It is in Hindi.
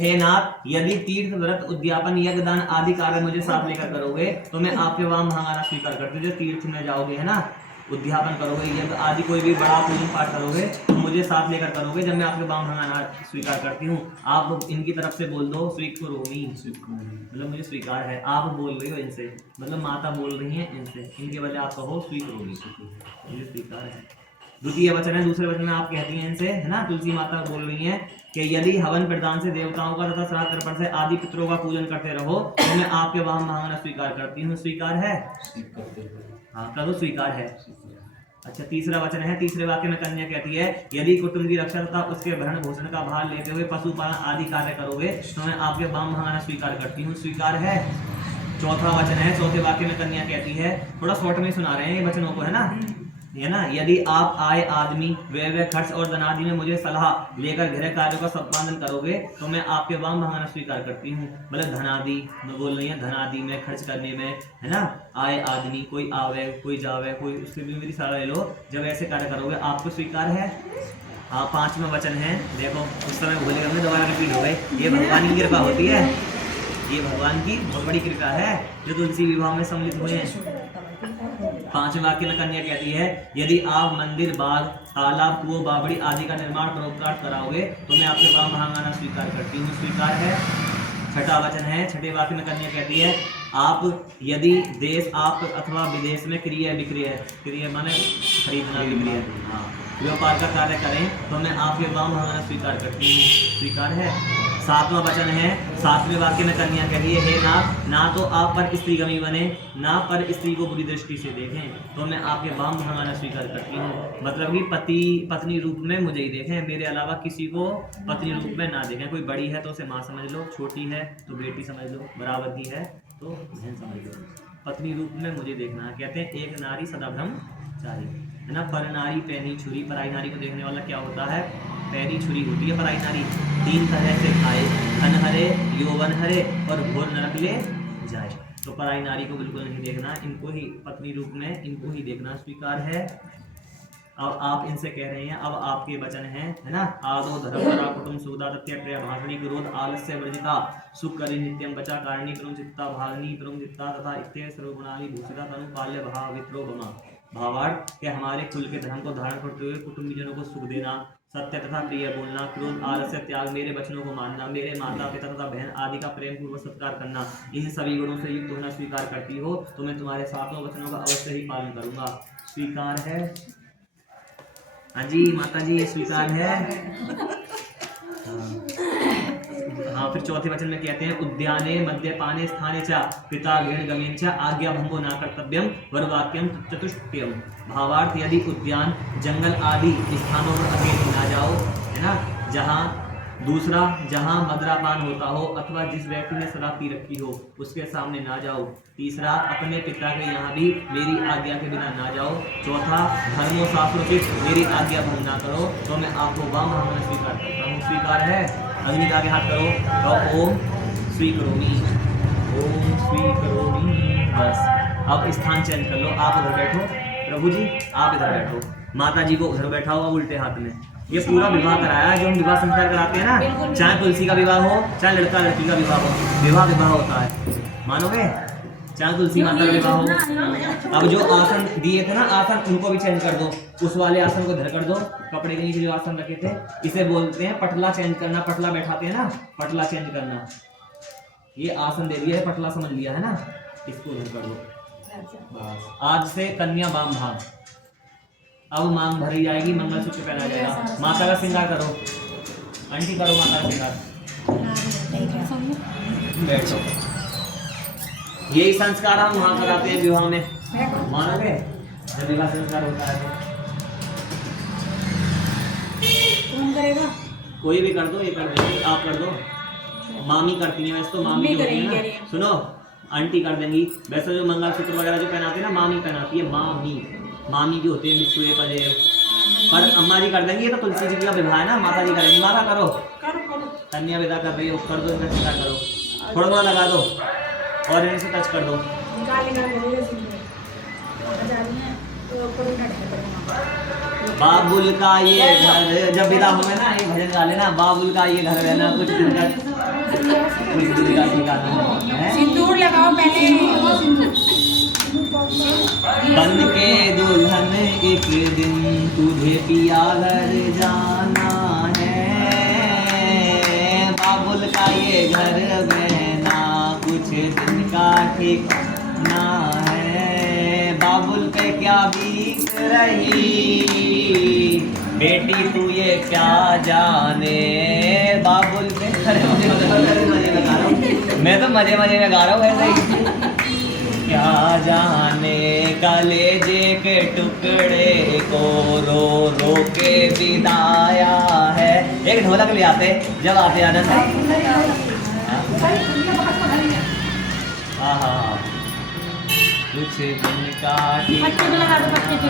हे नाथ, यदि तीर्थ व्रत उद्यापन यज्ञ दान आदि कार्य मुझे साथ लेकर करोगे तो मैं आपके वहां महागाना स्वीकार करती हूँ। जो तीर्थ में जाओगे है ना, उद्यापन करोगे, यज्ञ आदि कोई भी बड़ा पूजन पाठ करोगे तो मुझे साथ लेकर करोगे जब मैं आपके वहां महागाना स्वीकार करती हूँ। आप इनकी तरफ से बोल दो स्वीकरोमि, मतलब मुझे स्वीकार है। आप बोल रही हो इनसे, मतलब माता बोल रही है इनसे, इनके बजाय आप कहो स्वीकरोमि, मुझे स्वीकार है। द्वितीय वचन है, दूसरे वचन में आप कहती हैं इनसे है ना, तुलसी माता बोल रही हैं कि यदि हवन प्रदान से देवताओं का तथा श्राद्ध तर्पण से आदि पितरों का पूजन करते रहो तो मैं आपके वहां महागाना स्वीकार करती हूँ। स्वीकार है? हाँ करो, स्वीकार है। अच्छा, तीसरा वचन है, तीसरे वाक्य में कन्या कहती है यदि कुटुंब की रक्षा तथा उसके भरण भोषण का भार लेते हुए पशुपालन आदि कार्य करोगे तो मैं आपके वहां महागाना स्वीकार करती हूँ। स्वीकार है। चौथा वचन है, चौथे वाक्य में कन्या कहती है, थोड़ा शॉर्ट में सुना रहे हैं ये वचनों को है ना, यदि आप आय आदमी व्यय खर्च और धनादि में मुझे सलाह लेकर गृह कार्यों का संपादन करोगे तो मैं आपके वहां महागाना स्वीकार करती हूँ। मतलब धनादि में बोल रही है, धनादि में खर्च करने में है ना, आय आदमी, कोई आवे कोई जावे कोई, उससे भी मेरी सलाह ले लो। जब ऐसे कार्य करोगे आपको स्वीकार है। हाँ, पांचवा वचन है, देखो उस समय भूले हमने दोबारा रिपीट हो गए। ये भगवान की कृपा होती है, ये भगवान की बहुत बड़ी कृपा है जो तुलसी विवाह में सम्मिलित हुए हैं। पांचवें वाक्य में कन्या कहती है यदि आप मंदिर, बाग, तालाब, कुओं, बावड़ी आदि का निर्माण परोपकार कराओगे तो मैं आपके वहां महागाना स्वीकार करती हूँ। स्वीकार है। छठा वचन है, छठे वाक्य में कन्या कहती है आप यदि देश आप अथवा विदेश में क्रिय विक्रय, क्रिय माने खरीदना विक्रय, हाँ, व्यापार का कार्य करें तो मैं आपके वहां महागाना स्वीकार करती हूँ। स्वीकार है। सातवां वचन है, सातवें वाक्य में कन्या कहती है हे नाथ, ना तो आप पर स्त्रीगमी बने, ना पर स्त्री को बुरी दृष्टि से देखें तो मैं आपके वाम महागाना स्वीकार करती हूँ। मतलब कि पति पत्नी रूप में मुझे ही देखें, मेरे अलावा किसी को पत्नी रूप में ना देखें। कोई बड़ी है तो उसे माँ समझ लो, छोटी है तो बेटी समझ लो, बराबर की है तो बहन समझ लो, पत्नी रूप में मुझे देखना है। कहते हैं एक नारी सदा ब्रह्मचारी है ना, पर नारी पैनी छुरी, पराई नारी को देखने वाला क्या होता है, पैनी छुरी होती है पराई नारी। तीन तरह से खाए, धन हरे, यौवन हरे और घोर नरक ले जाए। तो पराई नारी को बिल्कुल नहीं देखना, इनको ही पत्नी रूप में इनको ही देखना। स्वीकार है। अब आप इनसे कह रहे हैं, अब आपके वचन हैं है ना, आदो धर्मपरा कुटुंब सुखदा तत्य भाषणी विरोध आलस्य वर्जिता सुख करी नित्यम बचा कारणी क्रम चित्ता भागनी क्रम चित्ता तथा इत्ते सर्वगुणानि भूषिता तनु पाल्य भावित्रो बमा। भावार्थ के हमारे कुल के धर्म को धारण करते हुए कुटुंबीजनों को सुख देना, सत्य तथा प्रिय बोलना, क्रोध आलस्य त्याग, मेरे वचनों को मानना, मेरे माता पिता तथा बहन आदि का प्रेम पूर्वक सत्कार करना, इन सभी गुणों से युक्त होना स्वीकार करती हो तो मैं तुम्हारे सातों वचनों का अवश्य ही पालन करूंगा। स्वीकार है। हाँ जी माता जी, स्वीकार है। हाँ, फिर चौथे वचन में कहते हैं उद्याने मद्यपाने स्थाने च पिता गृह गमेन च आज्ञा भंगो न कर्तव्यम वरवाक्यम चतुष्टयम। भावार्थ यदि उद्यान, जंगल आदि स्थानों पर अकेले ना जाओ है ना, जहाँ दूसरा जहाँ मदरापान होता हो अथवा जिस व्यक्ति ने शराब पी रखी हो उसके सामने ना जाओ। तीसरा, अपने पिता के यहाँ भी मेरी आज्ञा के बिना ना जाओ। चौथा, धर्मों शास्त्रों से मेरी आज्ञा भंग ना करो तो मैं आपको वाम महागाना स्वीकार करता हूँ। स्वीकार है। अग्नि का आगे हाथ करो और ओम स्वीकरोमि, ओम स्वीकरोमि। बस अब स्थान चेंज कर लो, आप उधर बैठो, प्रभु जी आप इधर बैठो, माता जी को उधर बैठाओ अब उल्टे हाथ में। ये पूरा विवाह कराया जो हम विवाह संस्कार कराते हैं ना, चाहे तुलसी का विवाह हो चाहे लड़का लड़की का विवाह हो, विवाह होता है, मानोगे? चाहे तुलसी माता का विवाह हो। अब जो आसन दिए थे ना, आसन उनको भी चेंज कर दो, उस वाले आसन को धर कर दो, कपड़े के नीचे जो आसन रखे थे, इसे बोलते हैं पटला चेंज करना। पटला बैठाते हैं ना, पटला चेंज करना। ये आसन दे दिया है, पटला समझ लिया है ना, इसको धर कर दो। बस आज से कन्या वाम भाग, अब मांग भरी जाएगी, मंगलसूत्र पहना जाएगा। माता का श्रृंगार करो, आंटी करो माता का श्रृंगार, बैठो। यही संस्कार हम वहाँ कराते हैं विवाह में, मानोगे? जब विवाह संस्कार होता है कौन करेगा? कोई भी कर दो, ये कर देंगे, आप कर दो, मामी करती है वैसे तो, मामी करेंगे ना, सुनो आंटी कर देंगी। वैसे जो मंगलसूत्र वगैरह जो पहनाते हैं ना, मामी पहनाती है, मामी जो होती है मिठुए पजे, पर अम्मा जी कर देंगी। ये तो तुलसी जी का विवाह है ना, माता जी करेंगी। माता करो, कन्या विदा कर रही हो, कर दो, इनका श्रृंगार करो, थोड़ा थोड़ा लगा दो और इनसे टच कर दो। करूँगा ढेर बाबुल का ये घर, जब विदा हुए ना ये भजन गा लेना, बाबुल का ये घर रहना कुछ दिन का ठिकाना है। सिंदूर लगाओ पहले। बन के दुल्हन एक दिन तुझे पिया घर जाना है, बाबुल का ये घर बहना कुछ दिन का ठिकाना है। बाबुल पे क्या बीत रही बेटी तू ये क्या जाने, बाबुल पे अरे मजे में गा रहा हूँ मैं, तो मजे में गा रहा हूँ ऐसे ही। क्या जाने कलेजे के टुकड़े को रो रो के विदाया है। एक ढोलक ले आते जब आते आनंद। हाँ हाँ कुछ दिन का बच्चे को लगा दो, बच्चे को।